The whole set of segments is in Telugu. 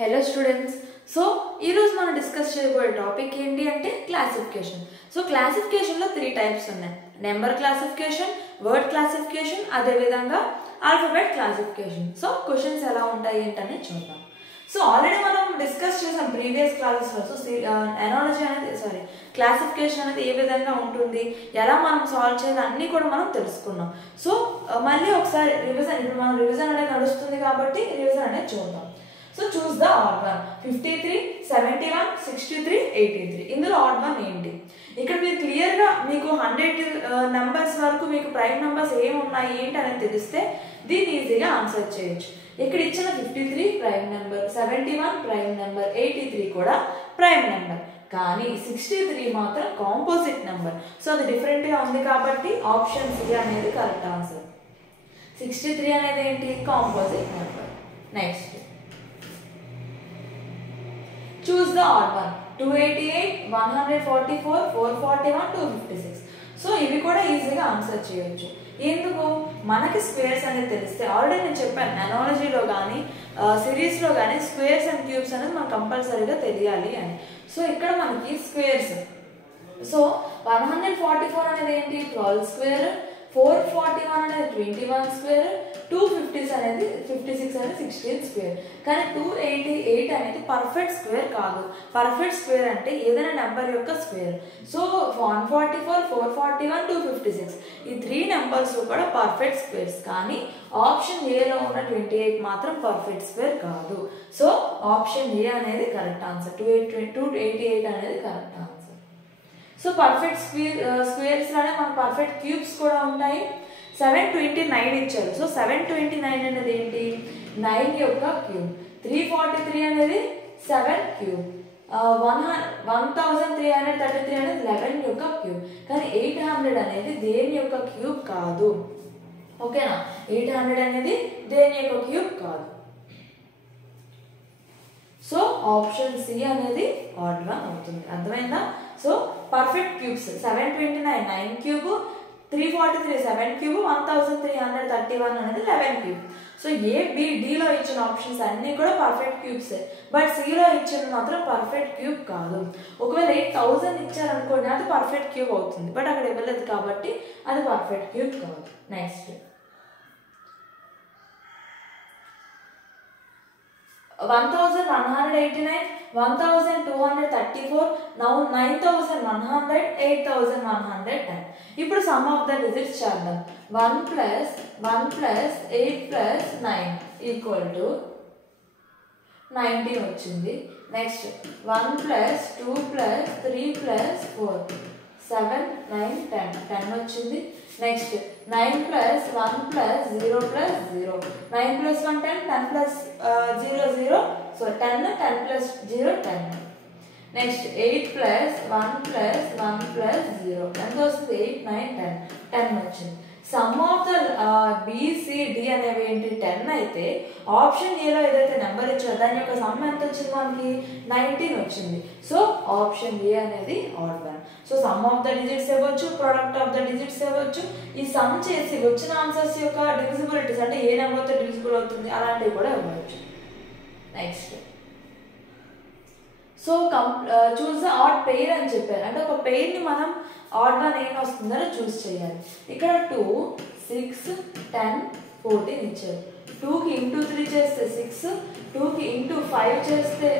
Hello students. So, ee roju మనం డిస్కస్ చేయబోయే టాపిక్ ఏంటి అంటే క్లాసిఫికేషన్. సో క్లాసిఫికేషన్ లో 3 టైప్స్ ఉన్నాయి. నెంబర్ క్లాసిఫికేషన్, వర్డ్ క్లాసిఫికేషన్, అదే విధంగా ఆల్ఫాబెట్ క్లాసిఫికేషన్. సో క్వశ్చన్స్ ఎలా ఉంటాయి ఏంటనే చూద్దాం. సో ఆల్రెడీ మనం డిస్కస్ చేసాం ప్రీవియస్ క్లాసెస్ లో. సో ఎనాలజీ అనేది క్లాసిఫికేషన్ అనేది ఏ విధంగా ఉంటుంది, ఎలా మనం సాల్వ్ చేయాలి అన్నీ కూడా మనం తెలుసుకున్నాం. సో మళ్ళీ ఒకసారి రివిజన్, ఇప్పుడు మనం రివిజన్ అనేది నడుస్తుంది కాబట్టి రివిజన్ అనేది చూద్దాం. So choose the odd one. 53, 71, 63, 83. ఇందులో ఆడ్ వన్ ఏంటి? ఇక్కడ మీరు క్లియర్ గా మీకు 100 నెంబర్స్ వరకు మీకు ప్రైమ్ నెంబర్స్ ఏమి ఉన్నాయి ఏంటి అనేది తెలిస్తే దీన్ని ఈజీగా ఆన్సర్ చేయొచ్చు. ఇక్కడ ఇచ్చిన 53 ప్రైమ్ నెంబర్, 71 ప్రైమ్ నెంబర్, 83 కూడా ప్రైమ్ నెంబర్. కానీ 63 మాత్రం కాంపోజిట్ నెంబర్. సో అది డిఫరెంట్ గా ఉంది కాబట్టి ఆప్షన్ సి అనేది కరెక్ట్ ఆన్సర్. 63 అనేది ఏంటి? Composite number. Next choose the odd one. 288, 144, 441, 256. So ఇవి కూడా ఈజీగా ఆన్సర్ చేయొచ్చు. ఎందుకు? మనకి స్క్వేర్స్ అనేది తెలిస్తే, ఆల్రెడీ నేను చెప్పాను ఎనాలజీలో కానీ సిరీస్లో కానీ స్క్వేర్స్ అండ్ క్యూబ్స్ అనేది మనకు కంపల్సరీగా తెలియాలి అని. సో ఇక్కడ మనకి స్క్వేర్స్, సో 144 అనేది ఏంటి? 12 స్క్వేర్, 441 అనేది 21 స్క్వేర్, 256 అనేది 16 స్క్వేర్. కానీ 288 అనేది పర్ఫెక్ట్ స్క్వేర్ కాదు. పర్ఫెక్ట్ స్క్వేర్ అంటే ఏదైనా నెంబర్ యొక్క స్క్వేర్. సో 144, 441, 256 ఈ 3 నెంబర్స్ కూడా పర్ఫెక్ట్ స్క్వేర్స్. కానీ ఆప్షన్ ఏలో ఉన్న 28 మాత్రం పర్ఫెక్ట్ స్క్వేర్ కాదు. సో ఆప్షన్ ఏ అనేది కరెక్ట్ ఆన్సర్. 288 అనేది correct answer. So perfect squares లోనే మనకు పర్ఫెక్ట్ క్యూబ్స్ కూడా ఉంటాయి. 729 ఇచ్చారు. సో 729 అనేది ఏంటి? 9 యొక్క క్యూబ్. 343 అనేది 7 క్యూబ్. 1333 అనేది 11 యొక్క క్యూబ్. కానీ 800 అనేది దేని యొక్క క్యూబ్ కాదు. ఓకేనా? 800 అనేది దేని యొక్క క్యూబ్ కాదు. సో ఆప్షన్ సి అనేది ఆడ్ వన్ అవుతుంది. అర్థమైందా? So perfect cubes 729 9 cube, 343 7 cube, 1331 అనేది 11 క్యూబ్. సో ఏ బి డిలో ఇచ్చిన ఆప్షన్స్ అన్ని కూడా పర్ఫెక్ట్ క్యూబ్స్. బట్ సిలో ఇచ్చిన మాత్రం పర్ఫెక్ట్ క్యూబ్ కాదు. ఒకవేళ 8000 ఇచ్చారనుకోండి అది పర్ఫెక్ట్ క్యూబ్ అవుతుంది. బట్ అక్కడ ఇవ్వలేదు కాబట్టి అది పర్ఫెక్ట్ క్యూబ్ కాదు. Next 1189, 1234, now 9100, 8110. ఇప్పుడు సమ్ ఆఫ్ ద డిజిట్స్ చేద్దాం. 1 + 1 + 8 + 9 = 19 వచ్చింది. నెక్స్ట్ 1 + 2 + 3 + 4 7 9 10 వచ్చింది. Next 9 + 1 + 0 + 0 9 + 1 10 10 + 0 0 so 10 10 + 0 10. నెక్స్ట్ 8 + 1 + 1 + 0 ఎంత వస్తుంది? 8 9 10 10 వచ్చింది. సమ్ ఆఫ్ ద బిసిడి అనేవి ఏంటి? 10 అయితే ఆప్షన్ ఏలో ఏదైతే నెంబర్ ఇచ్చారో దాని యొక్క సమ్ ఎంత వచ్చింది? మనకి 19 వచ్చింది. సో ఆప్షన్ ఏ అనేది odd one. So some of the digits ఇవ్వచ్చు, ప్రొడక్ట్ ఆఫ్ ద డిజిట్స్ ఇవ్వచ్చు. ఈ సమ్ చేసి వచ్చిన ఆన్సర్స్ యొక్క డివిజిబిలిటీస్ అంటే ఏ నెంబర్తో డివిజిబుల్ అవుతుంది అలాంటివి కూడా ఇవ్వచ్చు. Next so choose the odd pair అని చెప్పారు. అంటే ఒక పెయిర్ని మనం ఆడ్ వన్ ఏం వస్తుందో చూస్ చేయాలి. ఇక్కడ 2 6 10 14 ఇచ్చారు. 2కి ఇంటూ 3 చేస్తే 6, 2కి ఇంటూ 5 చేస్తే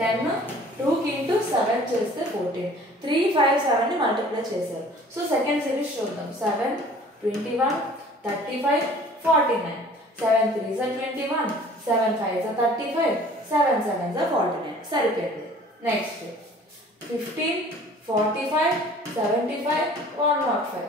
10, 2కి ఇంటూ 7 చేస్తే 14. 3 5 7ని మల్టిప్లై చేశారు. సో సెకండ్ సిరీస్ చూద్దాం. 7 21 35 49 7 3s are 21 7 5s are 35 7 7s are 49 సరిపోయింది. Next 15 45 75 105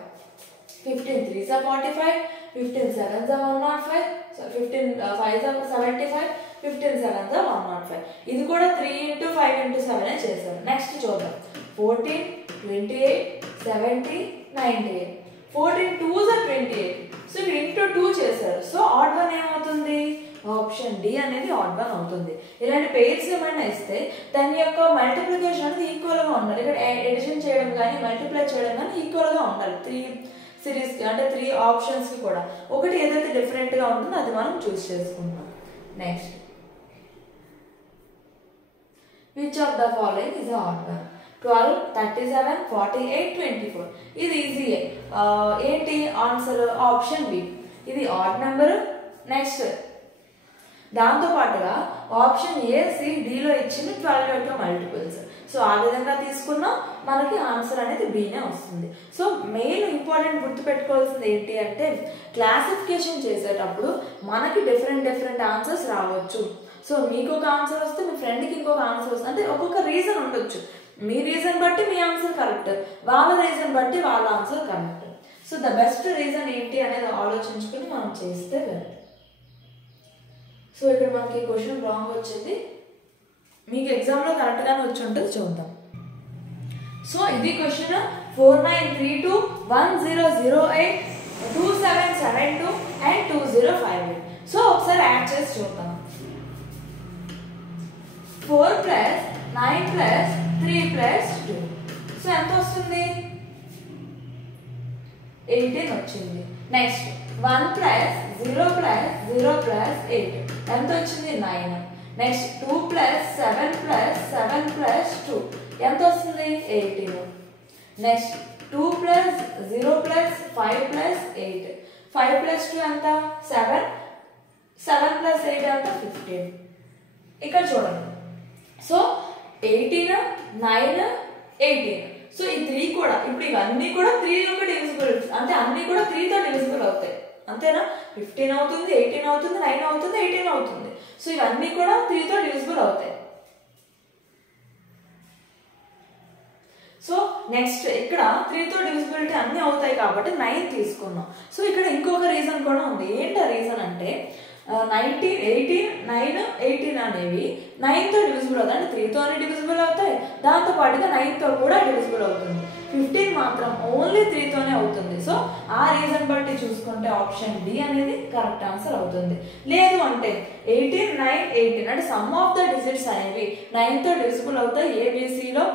15 3s are 45 15 7s are 105 so 15 5s are 75 15 7s are 105. ఇది కూడా 3 into 5 into 7 చేశారు. నెక్స్ట్ చూద్దాం. 14 28 70 98 14 2s are 28. సో ఇక్కడ ఇంటూ 2 చేశారు. సో ఆడ్ వన్ ఏమవుతుంది? ఆప్షన్ డి అనేది ఆడ్ వన్ అవుతుంది. ఇలాంటి పెయిర్స్ ఏమైనా ఇస్తే దాని యొక్క మల్టిప్లికేషన్ అనేది ఈక్వల్గా ఉండాలి. ఇక్కడ ఎడిషన్ చేయడం కానీ మల్టిప్లై చేయడం కానీ ఈక్వల్గా ఉండాలి. 3 సిరీస్ అంటే 3 ఆప్షన్స్కి కూడా ఒకటి ఏదైతే డిఫరెంట్గా ఉంటుందో అది మనం చూస్ చేసుకుంటాం. Next which of the following is odd one? 12, 37, 48, 24. ఇది ఈజీయే. ఏంటి ఆన్సర్? Option B. ఇది ఆడ్ నెంబర్. నెక్స్ట్ దాంతో పాటుగా ఆప్షన్ ఏ, సి, డిలో ఇచ్చిన 12 యొక్క మల్టిపుల్స్. సో ఆ విధంగా తీసుకున్నా మనకి ఆన్సర్ అనేది బీనే వస్తుంది. సో మెయిన్ ఇంపార్టెంట్ గుర్తుపెట్టుకోవాల్సింది ఏంటి అంటే క్లాసిఫికేషన్ చేసేటప్పుడు మనకి డిఫరెంట్ ఆన్సర్స్ రావచ్చు. సో మీకు ఒక ఆన్సర్ వస్తే మీ ఫ్రెండ్కి ఇంకొక ఆన్సర్ వస్తుంది. అంటే ఒక్కొక్క రీజన్ ఉండొచ్చు. మీ రీజన్ బట్టి మీ ఆన్సర్ కరెక్ట్, వాళ్ళ రీజన్ బట్టి వాళ్ళ answer correct. So the best reason ఏంటి అనేది ఆలోచించుకుని మనం చేస్తే కరెక్ట్. సో ఇక్కడ మనకి క్వశ్చన్ రాంగ్ వచ్చింది. మీకు ఎగ్జామ్లో కరెక్ట్గానే వచ్చి ఉంటుంది, చూద్దాం. సో ఇది క్వశ్చన్ 49321008 2772 అండ్ 2058. సో ఒకసారి యాడ్ చేసి చూద్దాం. 4 + 9 + 3 + 2. సో ఎంత వస్తుంది? 18 వచ్చింది. నెక్స్ట్ 1 + 0 + 0 + 8 ఎంత వచ్చింది? 9. నెక్స్ట్ 2 + 7 + 7 + 2 ఎంత వస్తుంది? 18. నెక్స్ట్ 2 + 0 + 5 + 8 5 + 2 ఎంత? 7 7 + 8 ఎంత? 15. ఇక్కడ చూడండి. సో 18, 9, 18. సో ఈ 3 కూడా ఇప్పుడు ఇవన్నీ కూడా 3 యొక్క డివిజిబుల్, అంటే అన్ని కూడా 3 తో డివిజిబుల్ అవుతాయి. అంతేనా? 15 అవుతుంది, 18 అవుతుంది, 9 అవుతుంది, 18 అవుతుంది. సో ఇవన్నీ కూడా 3 తో డివిజిబుల్ అవుతాయి. సో నెక్స్ట్ ఇక్కడ 3 తో డివిజిబిలిటీ అన్ని అవుతాయి కాబట్టి 9 తీసుకున్నాం. సో ఇక్కడ ఇంకొక రీజన్ కూడా ఉంది. ఏంటి ఆ రీజన్ అంటే 19, 18, 9, 18 అనేవి 9 తో డివిజిబుల్ అవుతాయి. అంటే 3 తోనే డివిజిబుల్ అవుతాయి, దాంతో పాటుగా 9 తో కూడా డివిజిబుల్ అవుతుంది. 15 మాత్రం ఓన్లీ 3 తోనే అవుతుంది. సో ఆ రీజన్ బట్టి చూసుకుంటే ఆప్షన్ డి అనేది కరెక్ట్ ఆన్సర్ అవుతుంది. లేదు అంటే 18, 9, 18 అంటే సమ్ ఆఫ్ ద డిజిట్స్ అనేవి 9 తో డివిజిబుల్ అవుతాయి ఏబిసిలో,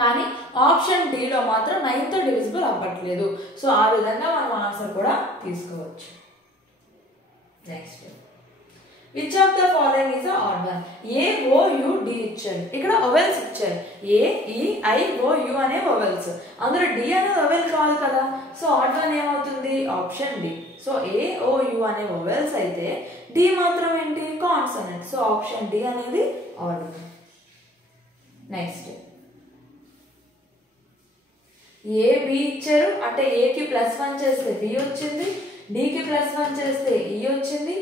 కానీ ఆప్షన్ డిలో మాత్రం 9 తో డివిజిబుల్ అవ్వట్లేదు. సో ఆ విధంగా మనం ఆన్సర్ కూడా తీసుకోవచ్చు. Next which of the following is odd one? A, O, U, D ఇచ్చారు. ఇక్కడ వొవెల్స్ ఇచ్చారు. A, E, I, O, U అనే వొవెల్స్. అందులో డి అనేది వొవెల్ కాదు కదా. సో ఆడ్ వన్ ఏమవుతుంది? Option D. So A, O, U అనే వొవెల్స్ అయితే డి మాత్రం ఏంటి? కాన్సనెంట్. సో ఆప్షన్ డి అనేది odd one. Next A, B ఇచ్చారు. అంటే ఏకి +1 చేస్తే బి వచ్చింది, డికి +1 చేస్తే ఈ వచ్చింది,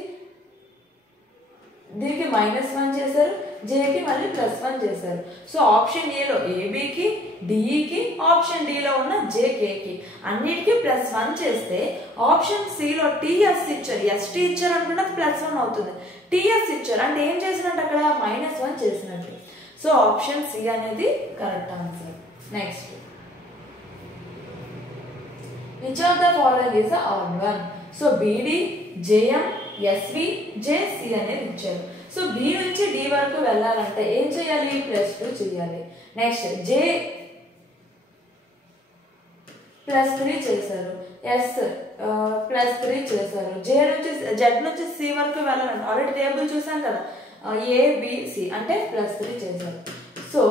దీనికి -1 చేశారు, జేకి మళ్ళీ +1 చేశారు. సో ఆప్షన్ ఏలో ఏబికి, డిఈకి, ఆప్షన్ డిలో ఉన్న జేకేకి అన్నిటికీ +1 చేస్తే ఆప్షన్ సిలో టీఎస్ ఇచ్చారు. ఎస్టీ ఇచ్చారు అనుకుంటే +1 అవుతుంది. టీఎస్ ఇచ్చారు అంటే ఏం చేసినట్టు? అక్కడ -1 చేసినట్టు. సో ఆప్షన్ సి అనేది correct answer. Next which of the following is odd one? So BD, JM, SV, JC అనేది ఇచ్చారు. సో బి నుంచి డి వరకు వెళ్ళాలంటే ఏం చేయాలి? +2 చేయాలి. నెక్స్ట్ జే +3 చేశారు, ఎస్ +3 చేశారు. జెడ్ నుంచి సి వరకు వెళ్ళాలంటే ఆల్రెడీ టేబుల్ చూసాం కదా, ఏబిసి అంటే +3 చేశారు. సో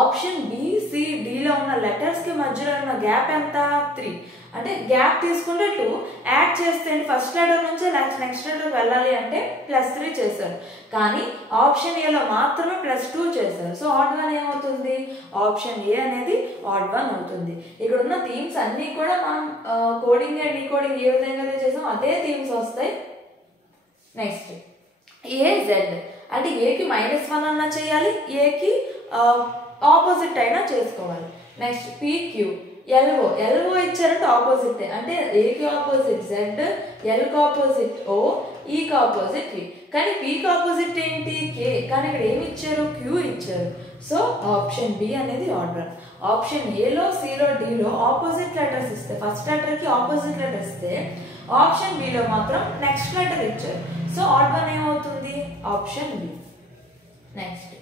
ఆప్షన్ బి, సి, డిలో ఉన్న లెటర్స్ కి మధ్యలో ఉన్న గ్యాప్ ఎంత? 3. అంటే గ్యాప్ తీసుకుంటే 2 యాడ్ చేస్తే ఫస్ట్ లెటర్ నుంచి నెక్స్ట్ లెటర్ వెళ్ళాలి అంటే +3 చేశారు. కానీ ఆప్షన్ ఏలో మాత్రమే +2 చేశారు. సో ఆడ్ వన్ ఏమవుతుంది? ఆప్షన్ ఏ అనేది ఆడ్ వన్ అవుతుంది. ఇక్కడ ఉన్న థీమ్స్ అన్ని కూడా మనం కోడింగ్ అండ్ డీకోడింగ్ ఏ విధంగా చేసాం అదే థీమ్స్ వస్తాయి. నెక్స్ట్ ఏ, జెడ్ అంటే ఏకి -1 అన్నా చేయాలి, ఏకి ఆపోజిట్ అయినా చేసుకోవాలి. నెక్స్ట్ పిక్యూ, ఎల్ఓ ఇచ్చారంటే ఆపోజిట్, అంటే ఏకి ఆపోజిట్ జెడ్, ఎల్కి ఆపోజిట్ ఓ, ఈకి ఆపోజిట్ వి. కానీ పీకి ఆపోజిట్ ఏంటి? కే. కానీ ఇక్కడ ఏమి ఇచ్చారు? క్యూ ఇచ్చారు. సో ఆప్షన్ బి అనేది ఆడ్ వన్. ఆప్షన్ ఏలో, సిలో, డిలో ఆపోజిట్ లెటర్స్ ఇస్తే ఫస్ట్ లెటర్ కి ఆపోజిట్ లెటర్ ఇస్తే ఆప్షన్ బిలో మాత్రం నెక్స్ట్ లెటర్ ఇచ్చారు. సో ఆడ్ వన్ ఏమవుతుంది? Option B. Next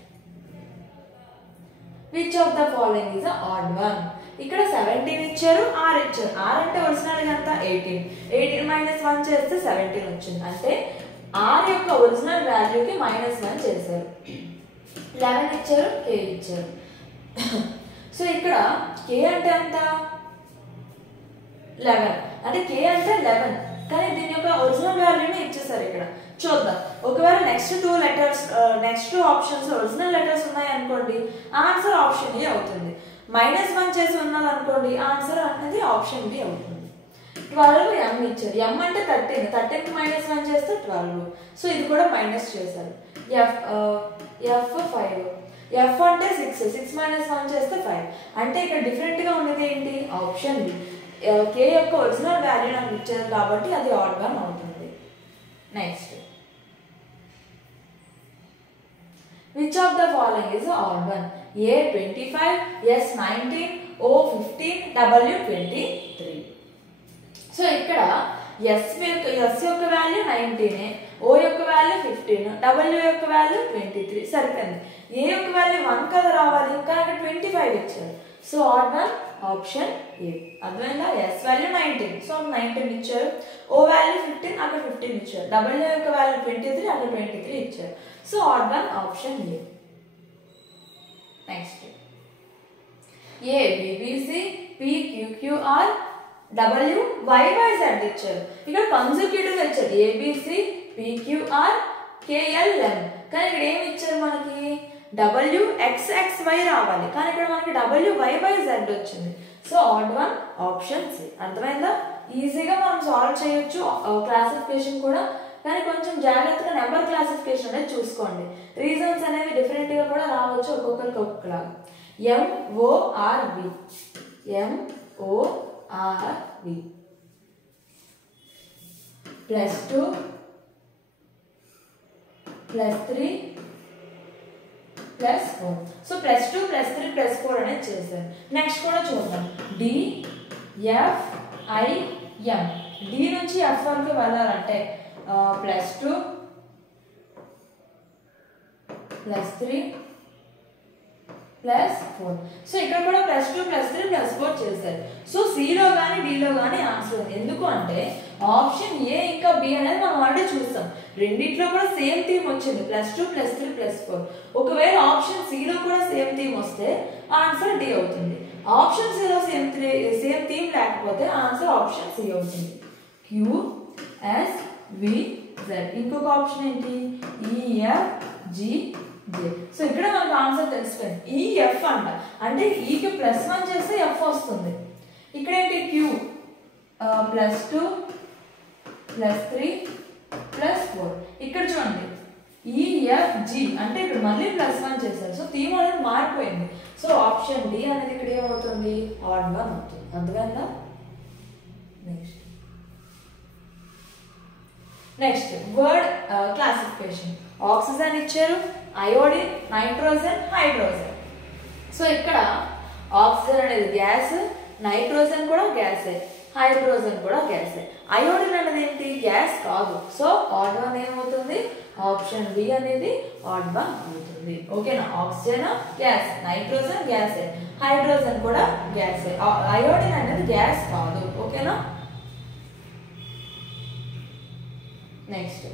which of the following is odd one? ఇక్కడ 17 ఇచ్చారు, R ఇచ్చారు. R అంటే ఒరిజినల్ ఎంత? 18. 18 -1 చేస్తే 17 వచ్చింది. అంటే R యొక్క ఒరిజినల్ వాల్యూకి -1 చేశారు. 11 ఇచ్చారు, k ఇచ్చారు. సో ఇక్కడ k అంటే ఎంత 11 అంటే k అంటే 11 కానీ దీని యొక్క ఒరిజినల్ వాల్యూని ఇచ్చేసారు ఇక్కడ. చూద్దాం ఒకవేళ next two options original letters ఉన్నాయి అనుకోండి ఆన్సర్ ఆప్షన్ ఏ అవుతుంది. -1 చేసి ఉన్నది అనుకోండి ఆన్సర్ అనేది ఆప్షన్ బి అవుతుంది. 12 m ఇచ్చారు, m అంటే 13 కి -1 చేస్తే 12. సో ఇది కూడా మైనస్ చేశారు. f 5, f అంటే 6 -1 చేస్తే 5 అంటే ఇక్కడ డిఫరెంట్ గా ఉన్నది ఏంటి ఆప్షన్ బి. k యొక్క ఒరిజినల్ వాల్యూ నాకు ఇచ్చారు కాబట్టి అది ఆడ్ వన్ అవుతుంది. Next which of the following is odd one? A 25, S 19, O 15, W 23. So ఇక్కడ S యొక్క వాల్యూ 19, O యొక్క వాల్యూ 15, W యొక్క వాల్యూ 23 సరిపోయింది. A యొక్క వాల్యూ 1 కదా రావాలి కానీ అక్కడ 25 ఇచ్చారు. So odd one option A. అర్థమైందా? S వాల్యూ 19 సో 19 ఇచ్చారు, O వాల్యూ 15 అక్కడ 15 ఇచ్చారు, W యొక్క వాల్యూ 23 అక్కడ 23 ఇచ్చారు. So odd one option A. Next A BBC P Q Q R W Y Y Z ఇచ్చారు. ఇక్కడ కన్సిక్యూటివ్ ఇచ్చారు ABC PQR KLM కానీ ఇక్కడ ఏమి ఇచ్చారు మనకి W X X Y రావాలి కానీ ఇక్కడ మనకి W Y Y Z వచ్చింది. So odd one option C. అర్థమైందా? ఈజీగా మనం సాల్వ్ చేయొచ్చు క్లాసిఫికేషన్ కూడా కానీ కొంచెం జాగ్రత్తగా నెంబర్ క్లాసిఫికేషన్ అనేది చూసుకోండి. రీజన్స్ అనేవి డిఫరెంట్ గా కూడా రావచ్చు ఒక్కొక్కరికి ఒక్కొక్కలాగా. MORV +2 +3 +4. సో +2 +3 +4 అనేది చేశారు. నెక్స్ట్ కూడా చూద్దాం. DFIM D నుంచి F వరకు వెళ్ళాలంటే +2 +3 +4. సో ఇక్కడ కూడా +2 +3 +4 చేశారు. సో సిలో కానీ డిలో కానీ ఆన్సర్ ఉంది. ఎందుకు అంటే ఆప్షన్ ఏ ఇంకా బి అనేది మనం ఆల్రెడీ చూస్తాం. రెండిట్లో కూడా సేమ్ థీమ్ వచ్చింది +2 +3 +4. ఒకవేళ ఆప్షన్ సిలో కూడా సేమ్ థీమ్ వస్తే ఆన్సర్ డి అవుతుంది. ఆప్షన్ సిలో సేమ్ థీమ్ లేకపోతే ఆన్సర్ ఆప్షన్ సి అవుతుంది. QSVZ. ఇంకొక ఆప్షన్ ఏంటి EFG. సో ఇక్కడ మనకు ఆన్సర్ తెలిసిపోయింది. EF అంటే ఈకి +1 చేస్తే F వస్తుంది. ఇక్కడ ఏంటి Q +2 +3 +4. ఇక్కడ చూడండి EFG అంటే ఇక్కడ మళ్ళీ +1 చేశారు. సో థీమ్ అనేది మారిపోయింది. సో ఆప్షన్ డి అనేది ఇక్కడ ఏమవుతుంది ఆడ్ వన్ అవుతుంది. అందుకన్నా నెక్స్ట్ వర్డ్ క్లాసిఫికేషన్. ఆక్సిజన్ ఇచ్చారు, అయోడిన్, నైట్రోజన్, హైడ్రోజన్. సో ఇక్కడ ఆక్సిజన్ అనేది గ్యాస్, నైట్రోజన్ కూడా గ్యాసే, హైడ్రోజన్ కూడా గ్యాసే. అయోడిన్ అనేది ఏంటి గ్యాస్ కాదు. సో ఆడ్ వన్ ఏమవుతుంది ఆప్షన్ బి అనేది ఆడ్ వన్ అవుతుంది. ఓకేనా? ఆక్సిజన్ గ్యాస్, నైట్రోజన్ గ్యాసే, హైడ్రోజన్ కూడా గ్యాసే. అయోడిన్ అనేది గ్యాస్ కాదు. ఓకేనా? Next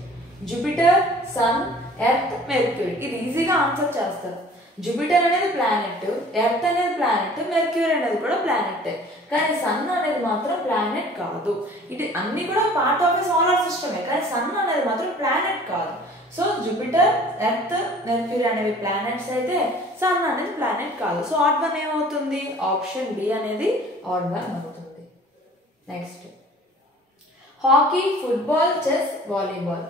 Jupiter, sun, Earth, Mercury. ఇది ఈజీగా ఆన్సర్ చేస్తారు. జూపిటర్ అనేది ప్లానెట్, ఎర్త్ అనేది ప్లానెట్, మెర్క్యూరీ అనేది కూడా ప్లానెట్. కానీ సన్ అనేది మాత్రం ప్లానెట్ కాదు. ఇది అన్ని కూడా పార్ట్ ఆఫ్ సోలార్ సిస్టమే కానీ సన్ అనేది మాత్రం ప్లానెట్ కాదు. సో జూపిటర్, ఎర్త్, మెర్క్యూరీ అనేవి ప్లానెట్స్ అయితే సన్ అనేది ప్లానెట్ కాదు. సో ఆడ్ వన్ ఏమవుతుంది ఆప్షన్ బి అనేది ఆడ్ వన్ అవుతుంది. Next hockey, football, chess, volleyball.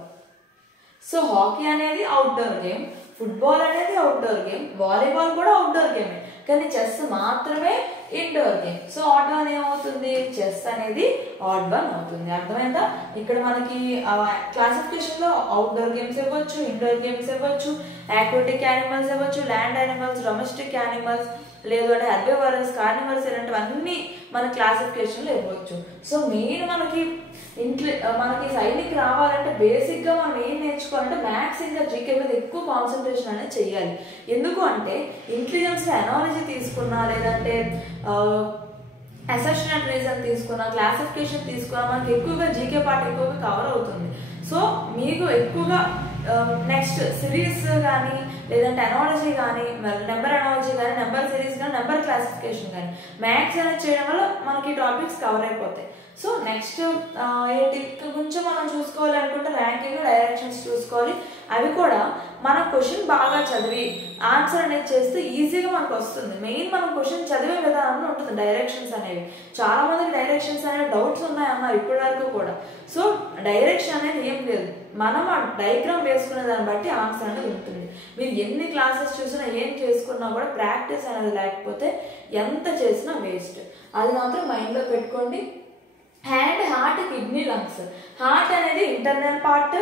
So hockey అనేది అవుట్డోర్ గేమ్, ఫుట్బాల్ అనేది అవుట్డోర్ గేమ్, వాలీబాల్ కూడా అవుట్డోర్ గేమే కానీ చెస్ మాత్రమే indoor game. So odd one ఏమవుతుంది చెస్ అనేది ఆడ్ వన్ అవుతుంది. అర్థమైందా? ఇక్కడ మనకి క్లాసిఫికేషన్ లో అవుట్డోర్ గేమ్స్ ఇవ్వచ్చు, ఇండోర్ గేమ్స్ ఇవ్వచ్చు, ఆక్వాటిక్ యానిమల్స్ ఇవ్వచ్చు, ల్యాండ్ యానిమల్స్, డొమెస్టిక్ యానిమల్స్, లేదు అంటే హెర్బివరస్, కార్నివరస్ ఇలాంటివన్నీ మన క్లాసిఫికేషన్ లో ఇవ్వచ్చు. సో మెయిన్ మనకి సైనిక్ రావాలంటే బేసిక్ గా మనం ఏం నేర్చుకోవాలంటే మ్యాథ్స్ ఇంకా జీకే మీద ఎక్కువ కాన్సన్ట్రేషన్ అనేది చెయ్యాలి. ఎందుకు అంటే ఇంటెలిజెన్స్ ఎనాలజీ తీసుకున్నా లేదంటే అసెప్షన్ అండ్ రీజన్ తీసుకున్నా క్లాసిఫికేషన్ తీసుకున్నా మనకి ఎక్కువగా జీకే పార్ట్ ఎక్కువగా కవర్ అవుతుంది. సో మీకు ఎక్కువగా నెక్స్ట్ సిరీస్ కానీ లేదంటే అనాలజీ కానీ, నెంబర్ అనాలజీ కానీ, నెంబర్ సిరీస్ కానీ, నెంబర్ క్లాసిఫికేషన్ కానీ మ్యాథ్స్ అనేది చేయడం వల్ల మనకి టాపిక్స్ కవర్ అయిపోతాయి. సో నెక్స్ట్ ఏంటి కొంచెం మనం చూసుకోవాలి అనుకుంటే ర్యాంకింగ్, డైరెక్షన్స్ చూసుకోవాలి. అవి కూడా మన క్వశ్చన్ బాగా చదివి ఆన్సర్ అనేది చేస్తే ఈజీగా మనకు వస్తుంది. మెయిన్ మనం క్వశ్చన్ చదివే విధానంలో ఉంటుంది డైరెక్షన్స్ అనేవి. చాలా మందికి డైరెక్షన్స్ అనేవి డౌట్స్ ఉన్నాయన్నారు ఇప్పటి వరకు కూడా. సో డైరెక్షన్ అనేది ఏం లేదు, మనం ఆ డయాగ్రామ్ వేసుకునే దాన్ని బట్టి ఆన్సర్ అనేది ఉంటుంది. మీరు ఎన్ని క్లాసెస్ చూసినా ఏం చేసుకున్నా కూడా ప్రాక్టీస్ అనేది లేకపోతే ఎంత చేసినా వేస్ట్. అది మాత్రం మైండ్లో పెట్టుకోండి. Hand, heart, kidney, lungs. Heart అనేది internal part,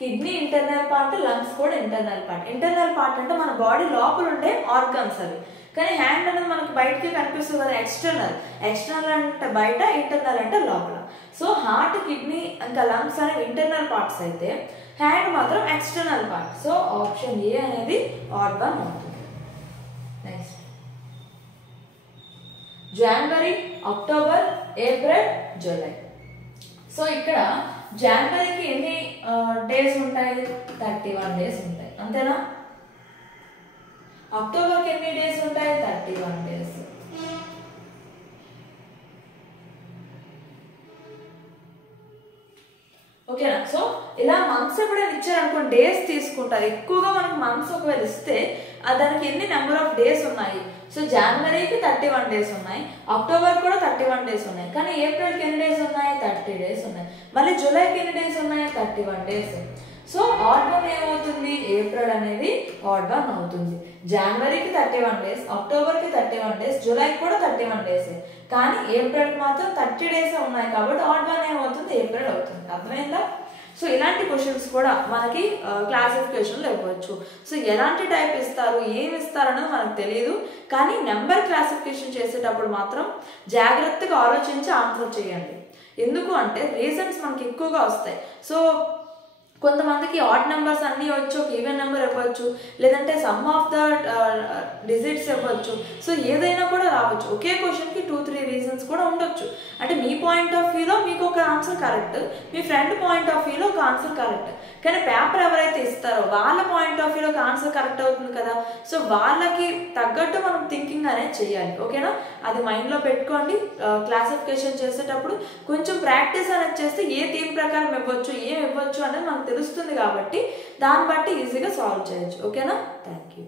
kidney internal part, lungs కూడా ఇంటర్నల్ పార్ట్. ఇంటర్నల్ పార్ట్ అంటే మన బాడీ లోపల ఉండే ఆర్గన్స్ అవి. కానీ హ్యాండ్ అనేది మనకు బయటకి కనిపిస్తుంది కదా, ఎక్స్టర్నల్. ఎక్స్టర్నల్ అంటే బయట, ఇంటర్నల్ అంటే లోపల. సో హార్ట్, కిడ్నీ ఇంకా లంగ్స్ అనేవి ఇంటర్నల్ పార్ట్స్ అయితే హ్యాండ్ మాత్రం external part. So option A అనేది ఆర్గాన్ అవుతుంది. నెక్స్ట్ జనవరి, అక్టోబర్, ఏప్రిల్, జూలై. సో ఇక్కడ జనవరికి ఎన్ని డేస్ ఉంటాయి? 31 డేస్ ఉంటాయి, అంతేనా? అక్టోబర్కి ఎన్ని డేస్ ఉంటాయి? 31 డేస్. ఓకేనా? సో ఇలా మంత్స్ ఎప్పుడైనా ఇచ్చారనుకోండి డేస్ తీసుకుంటారు ఎక్కువగా. మనకి మంత్స్ ఒకవేళ ఇస్తే దానికి ఎన్ని నెంబర్ ఆఫ్ డేస్ ఉన్నాయి? సో జనవరికి 31 డేస్ ఉన్నాయి, అక్టోబర్ కూడా 31 డేస్ ఉన్నాయి, కానీ ఏప్రిల్కి ఎన్ని డేస్ ఉన్నాయి? 30 డేస్ ఉన్నాయి. మళ్ళీ జూలైకి ఎన్ని డేస్ ఉన్నాయి? 31 డేస్. సో ఆడ్ వన్ ఏమవుతుంది? ఏప్రిల్ అనేది ఆడ్ వన్ అవుతుంది. జనవరికి 31 డేస్, అక్టోబర్కి 31 డేస్, జూలైకి కూడా 31 డేస్. కానీ ఏప్రిల్కి మాత్రం 30 డేస్ ఉన్నాయి కాబట్టి ఆడ్ వన్ ఏమవుతుంది? ఏప్రిల్ అవుతుంది. అర్థమైందా? సో ఇలాంటి క్వశ్చన్స్ కూడా మనకి క్లాసిఫికేషన్లో ఇవ్వచ్చు. సో ఎలాంటి టైప్ ఇస్తారు, ఏమి ఇస్తారు అనేది మనకు తెలియదు. కానీ నెంబర్ క్లాసిఫికేషన్ చేసేటప్పుడు మాత్రం జాగ్రత్తగా ఆలోచించి ఆన్సర్ చేయండి. ఎందుకు అంటే రీజన్స్ మనకి ఎక్కువగా వస్తాయి. సో కొంతమందికి ఆడ్ నెంబర్స్ అన్నీ వచ్చు, ఒక ఈవెన్ నెంబర్ ఇవ్వచ్చు, లేదంటే సమ్ ఆఫ్ ద డిజిట్స్ ఇవ్వచ్చు. సో ఏదైనా కూడా రావచ్చు. ఒకే క్వశ్చన్కి 2-3 రీజన్స్ కూడా ఉండొచ్చు. అంటే మీ పాయింట్ ఆఫ్ వ్యూలో మీకు ఒక answer correct, me friend point of వ్యూలో ఒక ఆన్సర్ కరెక్ట్. కానీ పేపర్ ఎవరైతే ఇస్తారో వాళ్ళ పాయింట్ ఆఫ్ వ్యూలో ఒక ఆన్సర్ కరెక్ట్ అవుతుంది కదా. సో వాళ్ళకి తగ్గట్టు మనం థింకింగ్ అనేది చేయాలి. ఓకేనా? అది మైండ్లో పెట్టుకోండి. క్లాసిఫికేషన్ చేసేటప్పుడు కొంచెం ప్రాక్టీస్ అనేది చేస్తే ఏ థీమ్ ప్రకారం ఇవ్వచ్చు, ఏం ఇవ్వచ్చు అనేది మనకు తెలుస్తుంది కాబట్టి దాన్ని బట్టి ఈజీగా సాల్వ్ చేయొచ్చు. ఓకేనా? Thank you.